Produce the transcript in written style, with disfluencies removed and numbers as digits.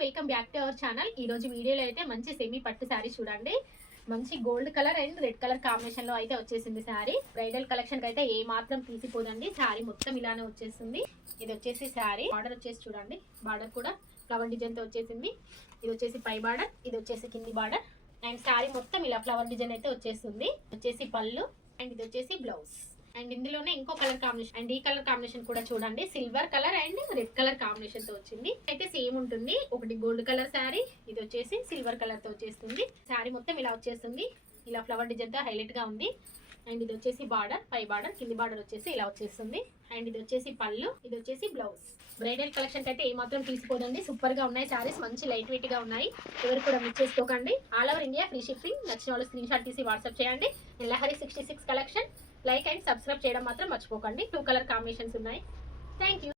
Welcome back to our channel. ఈ రోజు వీడియోలో అయితే మంచి సెమీ పట్టు శారీ చూడండి. మంచి gold colour and red colour combination లో అయితే వచ్చేసింది శారీ. బ్రైడల్ కలెక్షన్ కి అయితే ఏ మాత్రం తీసిపోదండి. శారీ మొత్తం ఇలానే వచ్చేస్తుంది. ఇది వచ్చేసి శారీ బార్డర్ వచ్చేసి చూడండి, బార్డర్ కూడా ఫ్లవర్ డిజైన్ తో వచ్చేసింది. ఇది వచ్చేసి పై బార్డర్, ఇది వచ్చేసి కింది బార్డర్ అండ్ శారీ మొత్తం ఇలా ఫ్లవర్ డిజైన్ అయితే వచ్చేస్తుంది. వచ్చేసి పళ్ళు అండ్ ఇది వచ్చేసి బ్లౌజ్. అండ్ ఇందులోనే ఇంకో కలర్ కాంబినేషన్ అండ్ ఈ కలర్ కాంబినేషన్ కూడా చూడండి, silver colour and red colour combination తో వచ్చింది. అయితే సేమ్ ఉంటుంది. ఒకటి గోల్డ్ కలర్ శారీ, ఇది వచ్చేసి సిల్వర్ కలర్ తో వచ్చేస్తుంది. శారీ మొత్తం ఇలా వచ్చేస్తుంది. ఇలా ఫ్లవర్ డిజైన్ తో హైలైట్ గా ఉంది. అండ్ ఇది వచ్చేసి బార్డర్, పై బార్డర్, కింది బార్డర్ వచ్చేసి ఇలా వచ్చేస్తుంది. అండ్ ఇది వచ్చేసి పళ్ళు, ఇది వచ్చేసి బ్లౌజ్. బ్రైడల్ కలెక్షన్ అయితే ఏ మాత్రం తీసిపోదండి. సూపర్ గా ఉన్నాయి శారీస్, మంచి లైట్ వెయిట్ గా ఉన్నాయి. ఎవరు కూడా మిస్ చేసుకోకండి. All over India free shipping. నచ్చిన వాళ్ళు స్క్రీన్ షాట్ తీసి వాట్సాప్ చేయండి. Lahari 66 collection like and subscribe చేయడం మాత్రం మర్చిపోకండి. 2 కలర్ కాంబినేషన్స్ ఉన్నాయి. Thank you.